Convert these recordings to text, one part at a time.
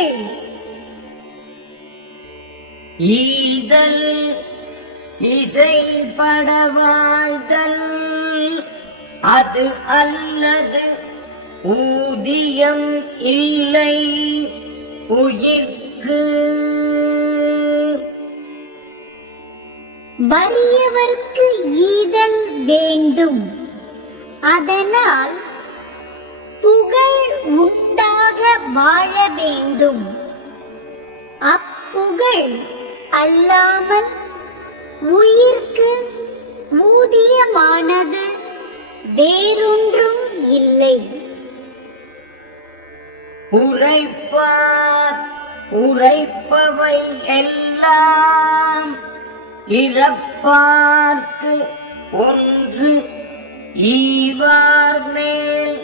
புகழ். ஈதல் இசைப்பட வாழ்தல் அது அல்லது ஊதியம் இல்லை உயிர்க்கு. வறியவர்க்கு ஈதல் வேண்டும், அதனால் புகழ் உண்டாக வாழ வேண்டும். அப்புகழ் அல்லாமல் உயிர்க்கு ஊதியமானது வேறொன்றும் இல்லை. உரைப்பார் உரைப்பவை எல்லாம் இறப்பார்க்கு ஒன்று ஈவார் மேல்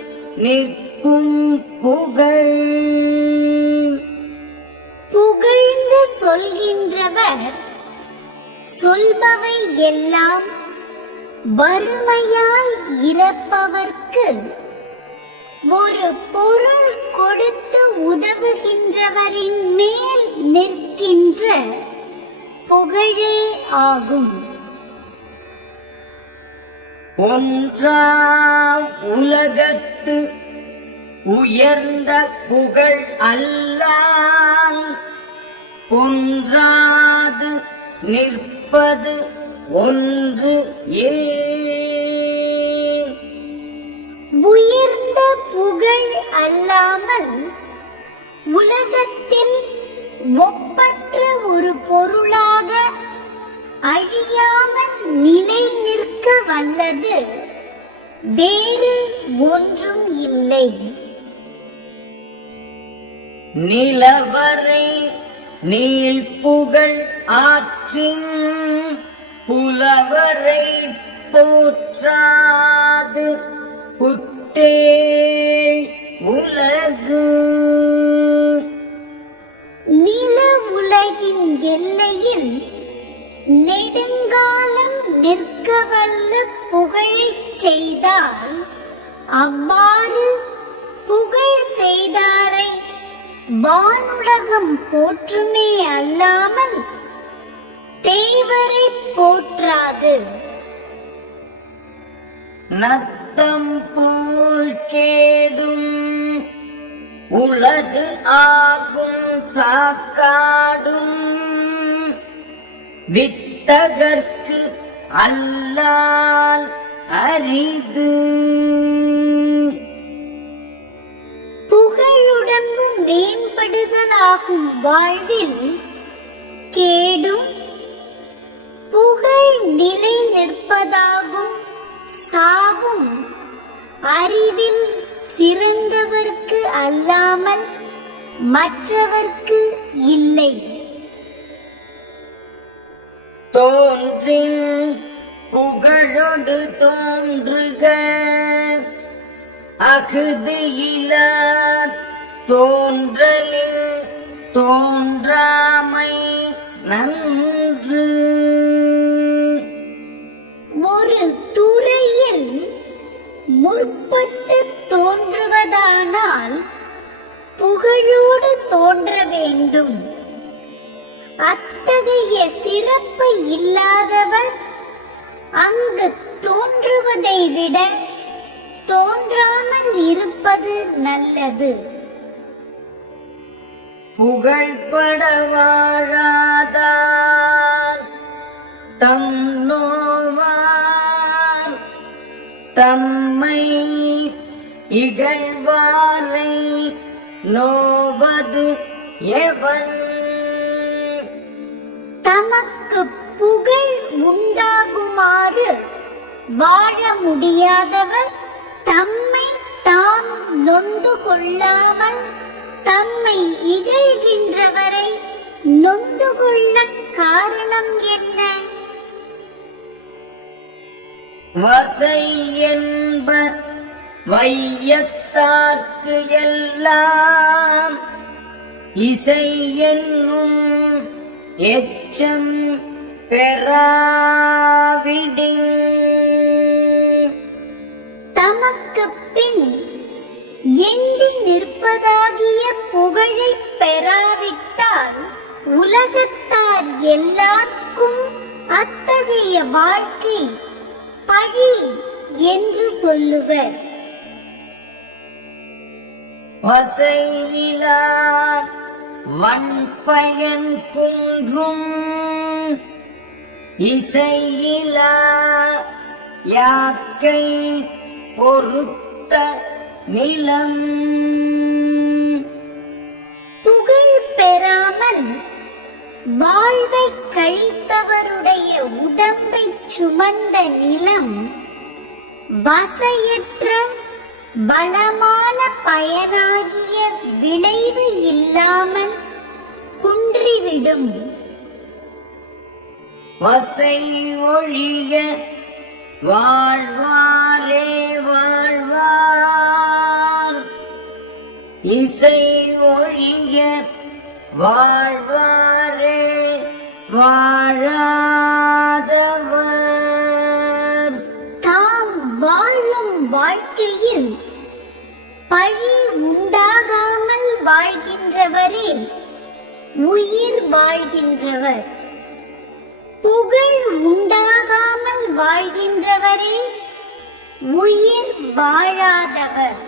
நிற்கும் புகழ். புகழ்ந்து சொல்கின்றவர் சொல்பவை எல்லாம் வறுமையால் இறப்பவர்க்கு ஒரு பொருள் கொடுத்து உதவுகின்றவரின் மேல் நிற்கின்ற புகழே ஆகும். ஒன்றா உலகத்து உயர்ந்த புகழ் அல்லால் ஒன்றாது நிற்பது ஒன்று உயர்ந்த புகழ் அல்லாமல் உலகத்தில் ஒப்பற்ற ஒரு பொருளாக அழியாமல் நிலை நிற்க வல்லது வேறு ஒன்றும் இல்லை. நிலவரை நீள் புகழ் ஆற்றின் புலவரை போற்றாது புத்தேள் உலகு. நில உலகின் எல்லையில் நெடுங்காலம் நிற்க வல்ல புகழைச் செய்தால் அவ்வாறு புகழ் செய்தாரை வானுலகம் போற்றுமே அல்லாமல் தேவரை போற்றாது. நத்தம் போல் கேடும் உலது ஆகும் சாக்காடும் வித்தகர்க்கு அல்லால் அரிது. புகழுடம்பு மேம்படுதலாகும் வாழ்வில் கேடும் புகழ் நிலை நிற்பதாகும் சாவும் அறிவில் சிறந்தவர்க்கு அல்லாமல் மற்றவர்க்கு இல்லை. தோன்றின் புகழொடு தோன்றுக அஃது இலார் தோன்றலின் தோன்றாமை நன்று. ஒரு துறையில் முற்பட்டு தோன்றுவதானால் புகழோடு தோன்ற வேண்டும். அத்தகைய சிறப்பு இல்லாதவர் அங்கு தோன்றுவதை விட தோன்றாமல் இருப்பது நல்லது. புகழ்பட வாழாதார் தம் நோவார் தம்மை இகழ்வாரை நோவது எவன். தமக்கு புகழ் உண்டாகுமாறு வாழ முடியாதவர் தம்மை தாம் நொந்து கொள்ளாமல் தம்மை இகழ்கின்றவரை நொந்து கொள்ள காரணம் என்ன? வசை என்ப வையத்தார்க்கு எல்லாம் இசை என்னும் எச்சம் பெறாவிடின். தமக்கு பின் எஞ்சி நிற்பதாகிய புகழை பெறா இல்லாவிட்டால் உலகத்தார் எல்லாருக்கும் அத்தகைய வாழ்க்கை பழி என்று சொல்லுவர். வசையிலார் வன்பயன் குன்றும் இசையிலா யாக்கை பொறுத்த நிலம். புகழ் பெறாமல் வாழ்வை கழித்தவருடைய உடம்பை சுமந்த நிலம் வசையற்ற வளமான பயனாகிய விளைவு இல்லாமல் குன்றிவிடும். வசை ஒழிய வாழ்வாரே வாழ்வார், இசை ஒழிய வாழ்வாரே வாழாதவர். தாம் வாழும் வாழ்க்கையில் பழி உண்டாகாமல் வாழ்கின்றவரே உயிர் வாழ்கின்றவர். புகழ் உண்டாகாமல் வாழ்கின்றவரே உயிர் வாழாதவர்.